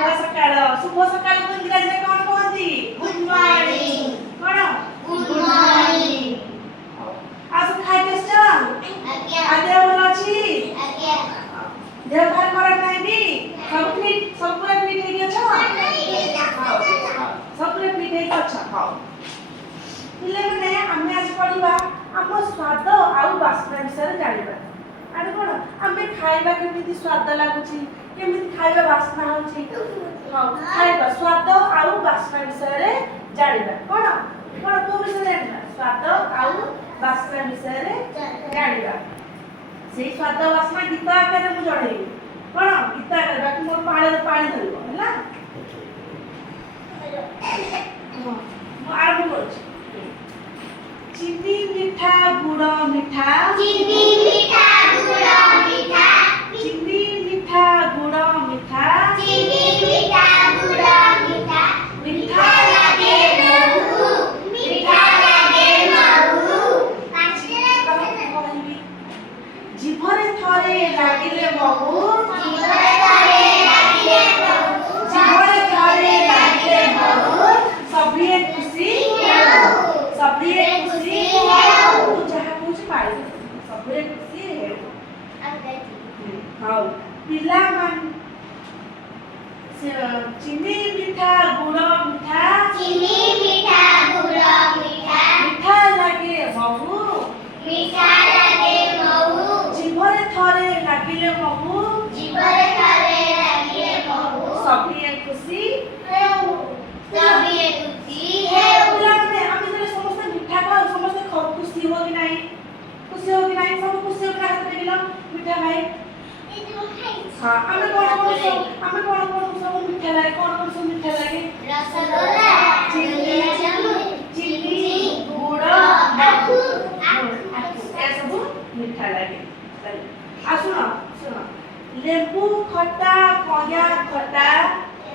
शुभ सकाळ को इंग्रजी में कौन कहती गुड मॉर्निंग कौन गुड मॉर्निंग आज खाई केस्ट आज्ञा आदेव बोल अछि आज्ञा देह भार कर नाही भी सब पूरा फिट हे गयो सब पूरा फिट हे अच्छा हां पिले माने आमे आज पढिबा हम स्वाद आउ वासना विषय जानिबा आरे कोन आमे खाइबा केमिति स्वाद लागुची केमिति खाइबा वासना होची हां खाइबा स्वाद आउ वासना विषय रे जानिबा कोन कोन को विषय जानिबा स्वाद आउ वासना विषय रे जानिबा से स्वाद वासना गीत आकार मु जणेबी कोन गीत आकार बाकी मोर पाणी धरिबो हैला हां मु आरंभ करछि चीनी मीठा गुड़ मीठा चीनी मीठा गुड़ मीठा चीनी मीठा गुड़ मीठा चीनी मीठा गुड़ मीठा मीठा लागे महू मीठा लागे महू जीभरे थरे लागिले महू जीवरे थरे लागिले महू जीभरे थरे लागिले महू सभिए खुशी सभिए खुशी तू जहा कुछ पाई सभिए खुशी है हां पिला मान चीनी मीठा गुड़ मीठा चीनी मीठा गुड़ मीठा मीठा लागे महू मीठा लागे महू जीभरे थरे लागिले महू जीवरे थरे लागिले महू सभिए खुशी हेउ सभिए खुशी हेउ पिलाने आमे जले समस्त मीठा खाओ समस्त खुशी हो कि नहीं सब खुशी हो कि हाथ में गिलो मीठा खाए हां आमे कोन सब मीठा लागे कोन सब मीठा लागे रसगोला चीनी गुड़ आखू ए सब मीठा लागे आ सुनो लेबू खट्टा कया खट्टा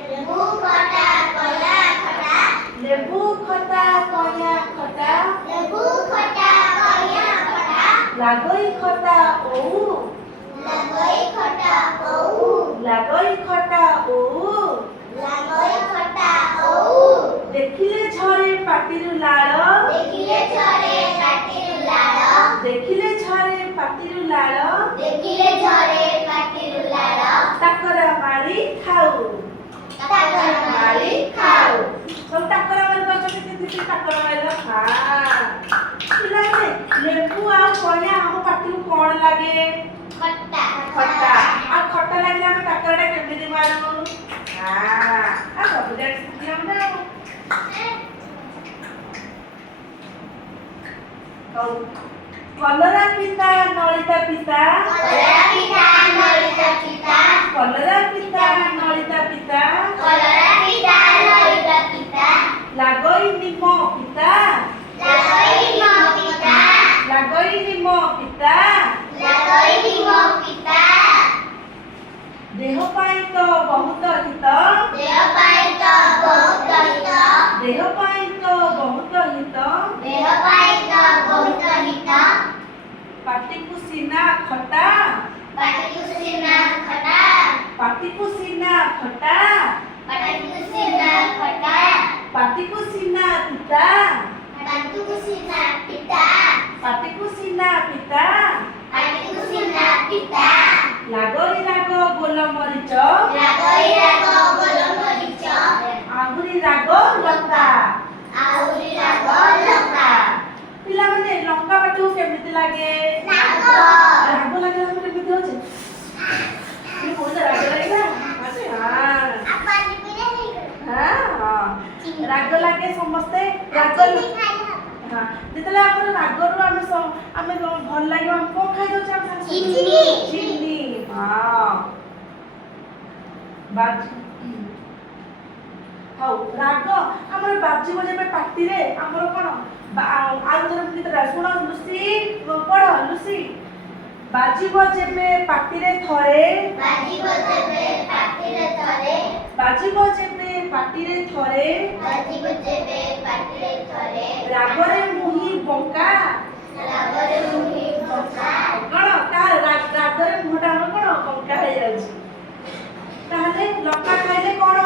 लेबू खट्टा कया खट्टा लेबू खट्टा कया खट्टा लेबू खट्टा कया खट्टा लागई खट्टा ओ लगई खट्टा ओ लागई खट्टा ओ लगई खट्टा ओ देखिले झरे पाटिरु लाळ देखिले झरे पाटिरु लाळ देखिले झरे पाटिरु लाळ देखिले झरे पाटिरु लाळ ताकरा मारी खाऊ ताकरा मारी खाऊ सब ताकरा मारी करछते ताकरा मारी हां पिलाने लेबू आ कया हम पाटिरु कोन लागे खट्टा खट्टा आ खट्टा लागले हम ताकराटा केमिति मारू हां आ सब देख दिया ना कौ कलरा पिता नलिता पिता कलरा पिता नलिता पिता कलरा पिता नलिता पिता कलरा पिता नलिता पिता लागई निम पिता लगई निम पिता लागई निम पिता लगई निम पिता देह पाई तो बहुत हित देह पाई तो बहुत हित देह पाई तो बहुत हित देह पाई तो बहुत हित पाटी को सीना खटा पाटी कुसिना खटा पाटी को सीना खटा पाटी कुसिना खटा पाटी को सीना पिता पाटी कुसिना पिता पाटी को सीना पिता पाटी कुसिना पिता लागई राग गोल मरिच लगई राग गोल मरिच आहुरी राग लंका आउरी राग लंका पिला माने लंका बाटू केमिति लागे राग राग लागे हम केमिति होचे ये कोन राग लागे ना आसे हां आपा निपिले नहीं हां राग लागे समस्ते राग हां जेतले हमर राग रो हमें भल लागे हम को खाइ दो हम चीनी हां बाज हाउ राग हमर बाजी बजे पे पार्टी रे हमर कोन आउ थर गीत रा सुनो लुसी पढ़ लुसी बाजी बजे पे पार्टी रे थरे बाजी बजेबे पाटिरे थरे बाजी बजे पे पार्टी रे थरे बाजी बजेबे पाटिरे थरे रागरे मुही बंका रागरे मुहि बंका कोन का रागरे मुहटा कोन बंका हे जाउची ताहले लंका खाइले कोन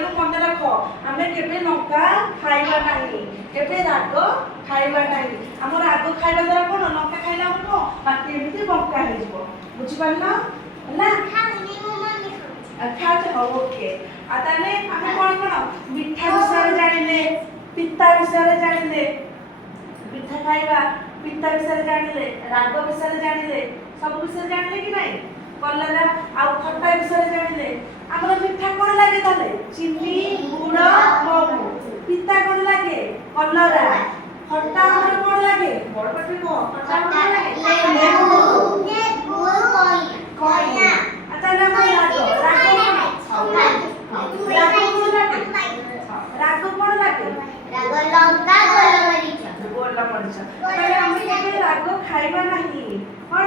ତେଣୁ ମନେ ରଖ ଆମେ କେବେ ଲଙ୍କା ଖାଇବା ନାହିଁ, କେବେ ରାଗ ଖାଇବା ନାହିଁ। ଆମ ରାଗ ଖାଇବା ଦ୍ୱାରା କଣ ଲଙ୍କା ଖାଇଲା ଆମର କଣ ପାଟି ଏମିତି ବଙ୍କା ହେଇଯିବ। ବୁଝିପାରିଲ ହେଲା? ଖାଉନି ମୋ ମମି ଖାଉଛି। ଖାଉଛ ହଉ ଓକେ। ଆଉ ତାହେଲେ ଆମେ କଣ କଣ ମିଠା ବିଷୟରେ ଜାଣିଲେ, ପିତା ବିଷୟରେ ଜାଣିଲେ, ମିଠା ଖାଇବା ପିତା ବିଷୟରେ ଜାଣିଲେ, ରାଗ ବିଷୟରେ ଜାଣିଲେ, ସବୁ ବିଷୟରେ ଜାଣିଲେ କି ନାହିଁ? କଲରା ଆଉ ଖଟା ବିଷୟରେ ଜାଣିଲେ। ଆମର ମିଠା କଣ ଲାଗେ ତାହେଲେ? ଚିନି, ଗୁଡ଼, ମହୁ। ପିତା କଣ ଲାଗେ? କଲରା। ଖଟା ଆମର କଣ ଲାଗେ? ବଡ଼ ପାଟିରେ କହ। ଖଟା ଆମର କଣ ଲାଗେ? ଲେମ୍ବୁ। କଇଁଆ। ଆଉ ତାହେଲେ ଆମର ରାଗ କଣ? ରାଗ କଣ ଲାଗେ? ରାଗ କଣ ଲାଗେ? ଗୋଲମରିଚ। ତାହେଲେ ଆମେ କେବେ ରାଗ ଖାଇବା ନାହିଁ। କଣ